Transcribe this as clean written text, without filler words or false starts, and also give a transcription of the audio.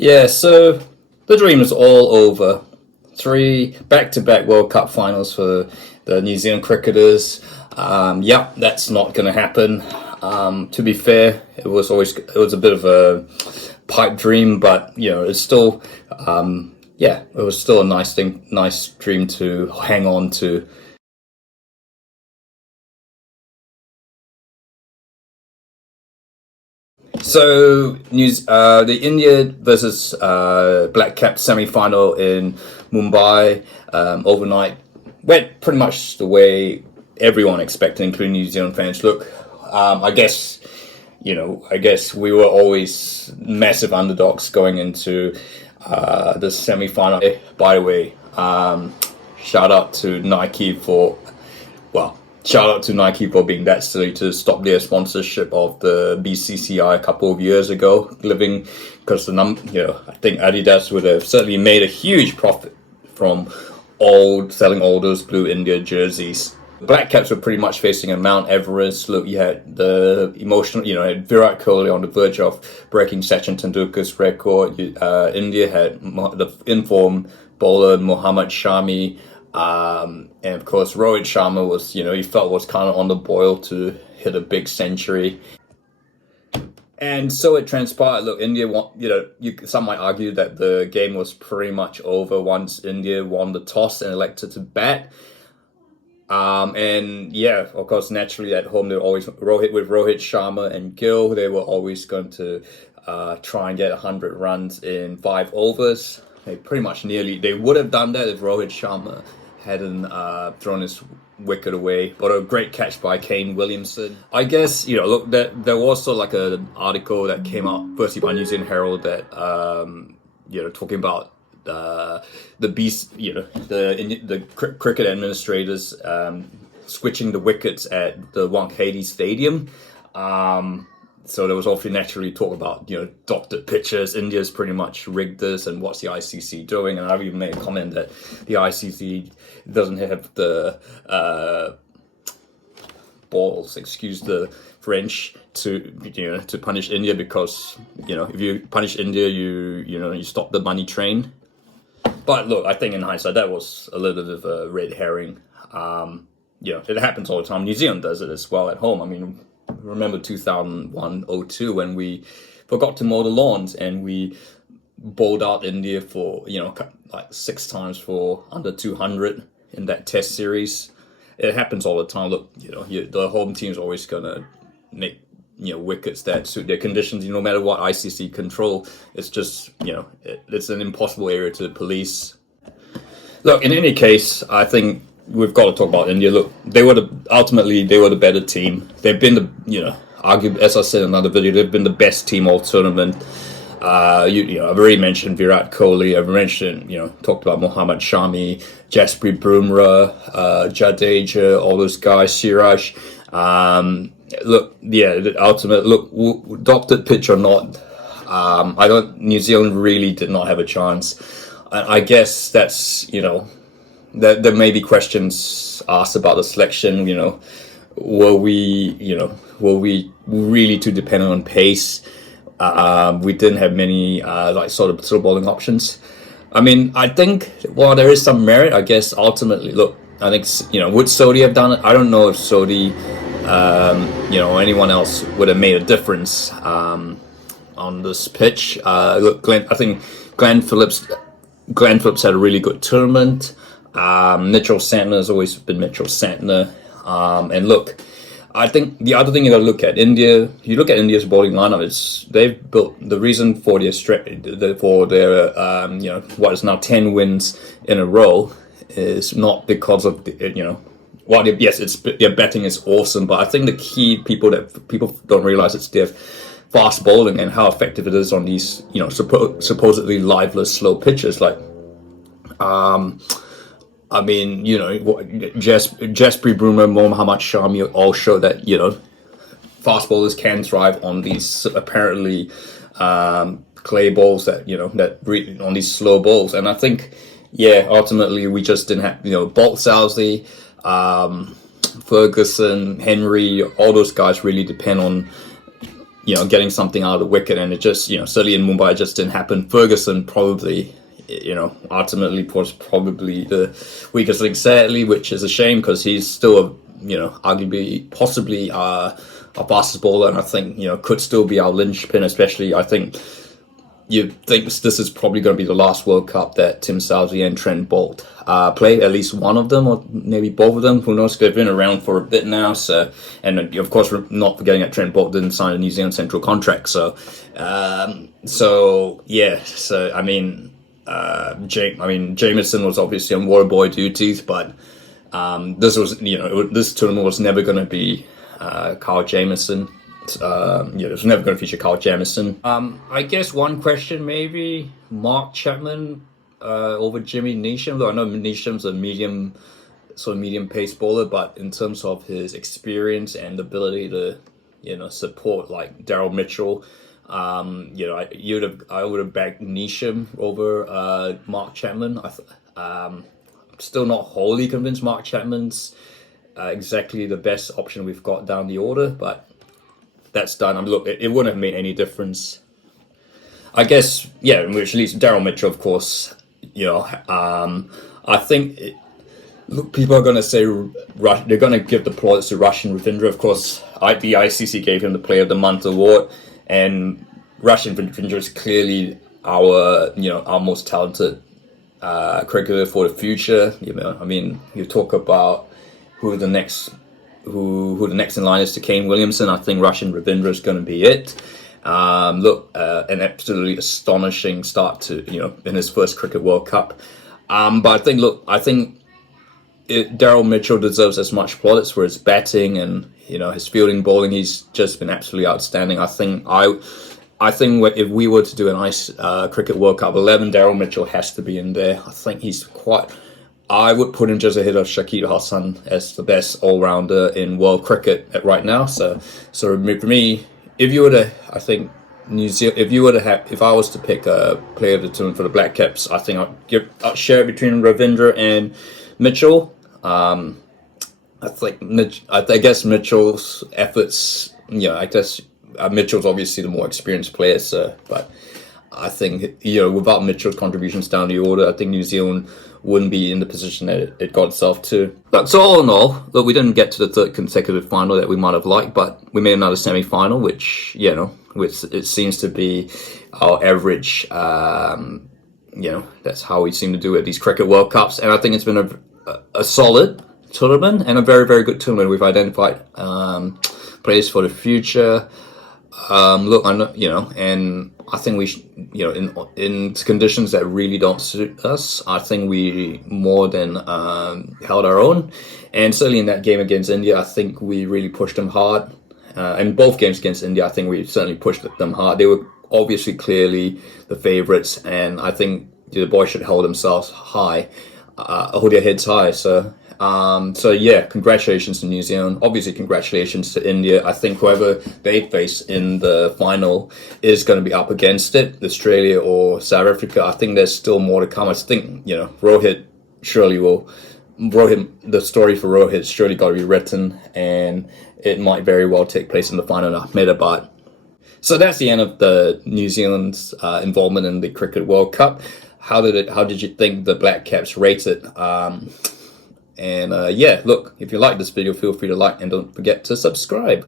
Yeah, so the dream is all over. Three back-to-back World Cup finals for the New Zealand cricketers. Yep, that's not going to happen. To be fair, it was a bit of a pipe dream, but it's still yeah, it was still a nice dream to hang on to. So, the India versus Blackcaps semi-final in Mumbai overnight went pretty much the way everyone expected, including New Zealand fans. Look, I guess I guess we were always massive underdogs going into the semi-final. By the way, shout out to Nike for well, shout out to Nike for being that silly to stop their sponsorship of the BCCI a couple of years ago. Because I think Adidas would have certainly made a huge profit from selling all those blue India jerseys. Black Caps were pretty much facing a Mount Everest. Look, you had the emotional, had Virat Kohli on the verge of breaking Sachin Tendulkar's record. India had the informed bowler Mohammad Shami. And of course, Rohit Sharma he felt was kind of on the boil to hit a big century. And so it transpired. Look, India won, some might argue that the game was pretty much over once India won the toss and elected to bat. And yeah, of course, naturally at home, they were always Rohit Sharma and Gill. They were always going to try and get 100 runs in 5 overs. They would have done that if Rohit Sharma hadn't thrown his wicket away, but a great catch by Kane Williamson. I guess look, there was sort of like an article that came out firstly by New Zealand Herald that talking about the beast, the cricket administrators switching the wickets at the Wankhede Stadium. So there was obviously naturally talk about, doctored pitches. India's pretty much rigged this, and what's the ICC doing? And I've even made a comment that the ICC doesn't have the balls, excuse the French, to punish India because if you punish India, you stop the money train. But look, I think in hindsight that was a little bit of a red herring. It happens all the time. New Zealand does it as well at home. I mean, remember 2001-02 when we forgot to mow the lawns and we bowled out India for like 6 times for under 200 in that Test series. It happens all the time. Look, the home team's always gonna make wickets that suit their conditions. No matter what ICC control, it's just it's an impossible area to police. Look, in any case, I think we've got to talk about India. Look, ultimately they were the better team. They've been arguably, as I said in another video, they've been the best team all tournament. I've already mentioned Virat Kohli. I've mentioned, talked about Mohammad Shami, Jasprit Bumrah, Jadeja, all those guys, Siraj. Doctored pitch or not, New Zealand really did not have a chance. I guess that's, there may be questions asked about the selection, were we really too dependent on pace? We didn't have many sort of bowling options. I mean, I think while there is some merit, I guess ultimately, look, I think would Sodhi have done it? I don't know if Sodhi, or anyone else would have made a difference on this pitch. Look, I think Glenn Phillips had a really good tournament. Mitchell Santner has always been Mitchell Santner. And look, I think the other thing you got to look at India. You look at India's bowling lineup. They've built the reason for their what is now 10 wins in a row is not because of their batting is awesome, but I think the key people don't realize it's their fast bowling and how effective it is on these supposedly liveless slow pitches like. I mean, Jasprit Bumrah, Mohammad Shami all show that, fast bowlers can thrive on these apparently clay balls that on these slow balls. And I think, ultimately we just didn't have, Bolt Sowsley, Ferguson, Henry, all those guys really depend on, getting something out of the wicket, and it just, certainly in Mumbai, it just didn't happen. Ferguson probably, ultimately was probably the weakest link, sadly, which is a shame because he's still arguably, possibly our fastest bowler, and I think, could still be our linchpin, especially, I think, you think this is probably going to be the last World Cup that Tim Southee and Trent Boult play, at least one of them, or maybe both of them. Who knows? They've been around for a bit now. So, and of course, we're not forgetting that Trent Boult didn't sign a New Zealand Central contract. So, yeah. So, Jameson was obviously on water boy duties, but this was, this tournament was never going to be Kyle Jamieson. It was never going to feature Kyle Jamieson. I guess one question maybe Mark Chapman over Jimmy Neesham. Though I know Neesham's a medium pace bowler, but in terms of his experience and ability to support like Daryl Mitchell, I would have backed Neesham over Mark Chapman. I'm still not wholly convinced Mark Chapman's exactly the best option we've got down the order, but that's done. Look, it wouldn't have made any difference. I guess, which leads Daryl Mitchell, of course. I think, look, people are going to say they're going to give the plaudits to Russian Ravindra. Of course, the ICC gave him the Player of the Month award, and Russian Ravindra is clearly our most talented cricketer for the future. You talk about who the next in line is to Kane Williamson. I think Russian Ravindra is going to be it. An absolutely astonishing start to in his first Cricket World Cup. But I think Daryl Mitchell deserves as much plaudits for his batting and his fielding, bowling. He's just been absolutely outstanding. I think if we were to do a nice Cricket World Cup 11, Daryl Mitchell has to be in there. I think I would put him just ahead of Shakib Hassan as the best all-rounder in world cricket right now. So for me, if I was to pick a player of the tournament for the Blackcaps, I think I'd share it between Ravindra and Mitchell. I guess Mitchell's efforts, Mitchell's obviously the more experienced player, but I think, without Mitchell's contributions down the order, I think New Zealand wouldn't be in the position that it got itself to. But so all in all, look, we didn't get to the third consecutive final that we might have liked, but we made another semi-final, which it seems to be our average. That's how we seem to do at these Cricket World Cups, and I think it's been a solid tournament and a very, very good tournament. We've identified players for the future. Look, I know, and I think we should, in conditions that really don't suit us, I think we more than held our own. And certainly in that game against India, I think we really pushed them hard. In both games against India, I think we certainly pushed them hard. They were obviously clearly the favourites, and I think the boys should hold themselves high, hold their heads high. So congratulations to New Zealand. Obviously, congratulations to India. I think whoever they face in the final is going to be up against it, Australia or South Africa. I think there's still more to come. I think, the story for Rohit surely got to be written, and it might very well take place in the final in Ahmedabad. So that's the end of the New Zealand's involvement in the Cricket World Cup. How did you think the Blackcaps rated? Look, if you like this video, feel free to like and don't forget to subscribe.